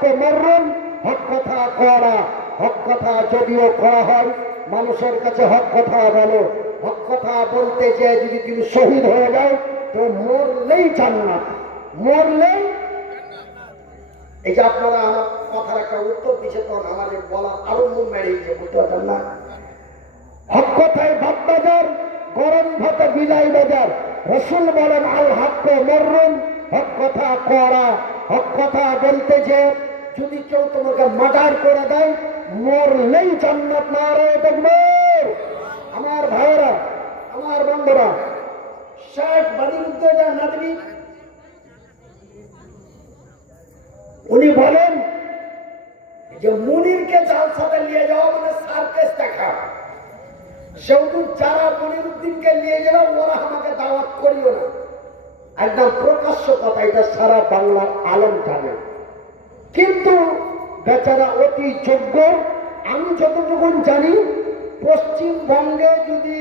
হাক্ক মাররুন, হক কথা করা। হক কথা যদিও করা হয়, মানুষের কাছে হক কথা বলো। হক কথা বলতে যে যদি তুমি শহীদ হয়ে যাও তো মরলেই জান্নাত, মরলেই। এই যে আপনারা আমার কথার একটা উত্তর দিচ্ছে, তখন আমাদের বলা আরো মন মেরে যে বুঝতে পারতাম না। হক কথায় ভাত বাজার, গরম ভাতে বিলাই বাজার। রসুল বলেন আল হাক্ক মাররুন, হক কথা করা। হক কথা বলতে যে যদি কেউ তোমাকে মার্ডার করে দেয় মরলেই জান্নাত। নারে তাকবীর। আমার ভাইয়েরা, আমার বন্ধুরা, শেখ বদিরুদ্দৌলা নদভী উনি বলেন যে মুনিরকে জালসাতে নিয়ে যাওয়া মানে সার্কাস দেখা। সেহেতু যারা মনিরুদ্দিনকে নিয়ে গেল ওরা আমাকে দাওয়াত করিও না। একদম প্রকাশ্য কথা, এটা সারা বাংলার আলেম জানে। কিন্তু বেচারা অতি যোগ্য। আমি যতটুকু জানি পশ্চিমবঙ্গে যদি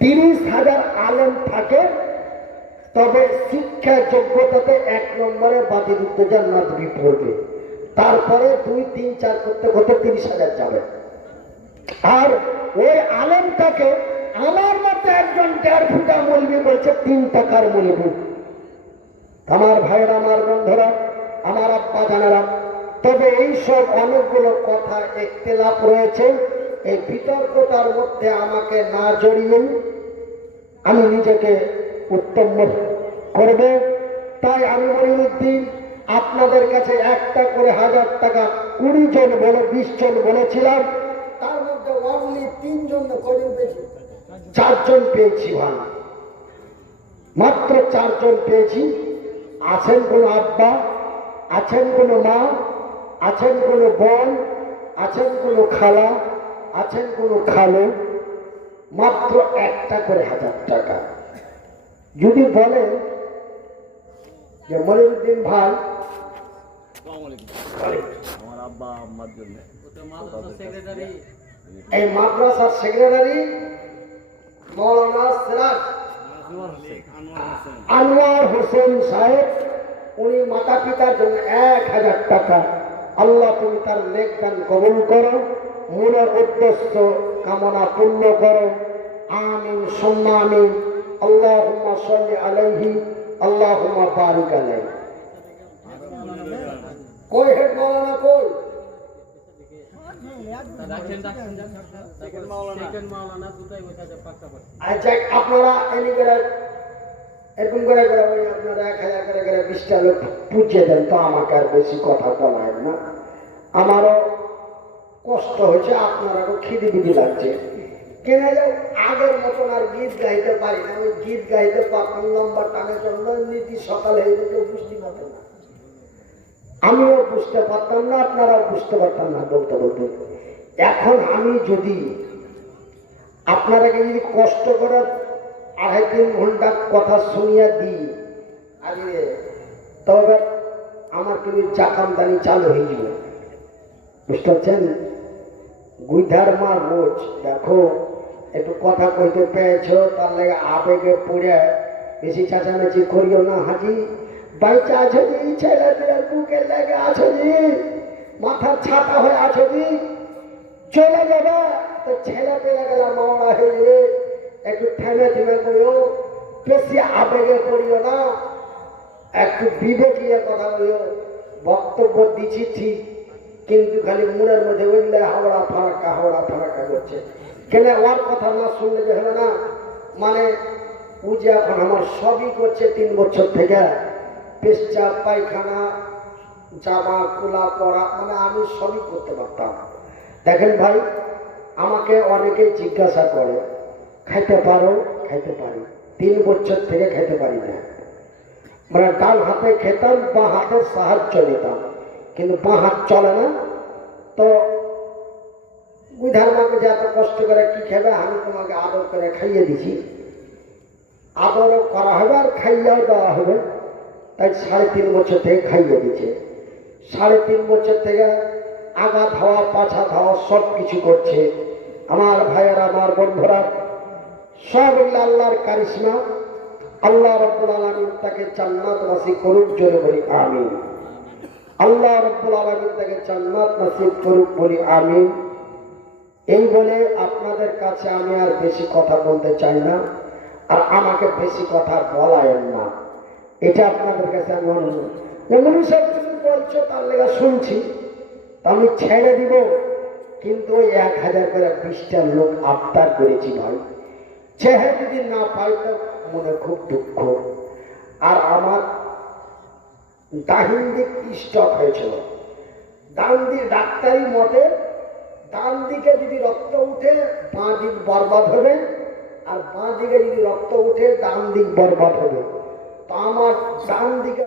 30,000 আলেম থাকে তবে শিক্ষা যোগ্যতাতে 1 নম্বরে বদিরুদ্দৌলা নদভী পড়বে। তারপরে 2, 3, 4 করতে করতে 30,000 যাবে। আর ওই আলেমটাকে আমার মতো একজন 1.5 ফুটা মৌলবি বলছে 3 টাকার মৌলবি। আমার ভাইয়েরা, আমার বন্ধুরা, আমার আব্বা জানারা, তবে এইসব অনেকগুলো কথা ইখতিলাফ রয়েছে। এই বিতর্কতার মধ্যে আমাকে না জড়িয়ে আমি নিজেকে উত্তম করবে। তাই আমি মনিরুদ্দিন আপনাদের কাছে একটা করে 1000 টাকা 20 জন বলে 20 জন বলেছিলাম, তার মধ্যে অনলি 3 জন করে পেয়েছি, 4 জন পেয়েছি। ভাই মাত্র 4 জন পেয়েছি। আছেন কোন আব্বা, আছেন কোন মা, আছেন কোন বোন, আছেন কোন খালা, আছেন কোন খালু, মাত্র একটা করে 1000 টাকা। যদি বলেন যে মনিরুদ্দিন ভাই আমার আব্বা আম্মার জন্য এই মাদ্রাসার সেক্রেটারি মৌলানা সিরাজ আনোয়ার হোসেন সাহেব, উনি মাতা পিতার জন্য 1000 টাকা। আল্লাহ তুমি তার নেক দান কবুল করো, মূলের উদ্দেশ্য কামনা পূর্ণ করো। আমিন সুম্মা আমিন। আল্লাহুম্মা সাল্লি আলাইহি, আল্লাহুম্মা বারিক আলাইহি। কই হেড মাওলানা কই? আচ্ছা আপনারা এরকম করে আপনারা 1000 করে 20টা লোক পুজিয়ে দেন তো আমাকে আর বেশি কথা বলায় না। আমারও কষ্ট হয়েছে, আপনারও খিদি বিদি লাগছে। কেন আগের মতন আর গীত গাইতে পারি না। ওই গীত গাইতে পারতাম লম্বা টানের জন্য নীতি সকালে কেউ বুঝতে পারতেন না, আমিও বুঝতে পারতাম না, আপনারাও বুঝতে পারতাম না বলতে বলতে। এখন আমি যদি আপনারাকে যদি কষ্ট করে 2.5-3 ঘন্টা কথা শুনিয়া দিই আগে, তবে আমার কিন্তু জাকামদানি চালু হয়ে যাবে। বুঝতে পারছেন? গুইধার মা রোজ দেখো একটু কথা কইতে পেয়েছ, তার লাগে আবেগে পড়ে বেশি চাচামেচি করিও না। হাজি বাইচা আছে জি, ছেলেদের বুকে লেগে আছে জি, মাথার ছাতা হয়ে আছে জি, চলে যাবে তো ছেলে পেলে গেলে মাওড়া হয়ে যাবে। একটু থেমে থেমে করিও, বেশি আবেগে করিও না, একটু বিবেক নিয়ে কথা করিও। বক্তব্য দিচ্ছি ঠিক, কিন্তু খালি মনের মধ্যে উঠলে হাওড়া ফারাক্কা করছে। কেন ওর কথা না শুনলে যে হবে না। মানে ও যে এখন আমার সবই করছে 3 বছর থেকে, পেশাব পায়খানা জামা কুলা পরা, মানে আমি সবই করতে পারতাম। দেখেন ভাই, আমাকে অনেকে জিজ্ঞাসা করে খাইতে পারো? খাইতে পারি। 3 বছর থেকে খাইতে পারি না। মানে ডান হাতে খেতাম, বাঁ হাতের সাহায্য নিতাম, কিন্তু বাঁ হাত চলে না। তো বুঝার মাকে যে এত কষ্ট করে কি খাবে, আমি তোমাকে আদর করে খাইয়ে দিছি, আদরও করা হবে আর খাইয়াও দেওয়া হবে। তাই 3.5 বছর থেকে খাইয়ে দিচ্ছে। 3.5 বছর থেকে আগা ধাওয়া পাছা ধাওয়া সব কিছু করছে। আমার ভাইয়েরা, আমার বন্ধুরা, সব আল্লাহর কারিশমা। আল্লাহ রাব্বুল আলামিন তাকে জান্নাতবাসী করুক, জোরে বলি আমিন। আল্লাহ রাব্বুল আলামিন তাকে জান্নাত নসিব করুক বলি আমিন। এই বলে আপনাদের কাছে আমি আর বেশি কথা বলতে চাই না, আর আমাকে বেশি কথা বলায়েন না, এটা আপনাদের কাছে আমি অনুরোধ। এমনি সব কিছু বলছো তার লেগে শুনছি, তা আমি ছেড়ে দিব, কিন্তু ওই 1000 করে 20টা লোক আবদার করেছি ভাই, ছেড়ে যদি না পাই তো মনে খুব দুঃখ। আর আমার ডাহিন দিক স্টক হয়েছিল, ডান দিক ডাক্তারি মতে ডান দিকে যদি রক্ত উঠে বাঁ দিক বরবাদ হবে, আর বাঁ দিকে যদি রক্ত উঠে ডান দিক বরবাদ হবে। তো আমার ডান দিকে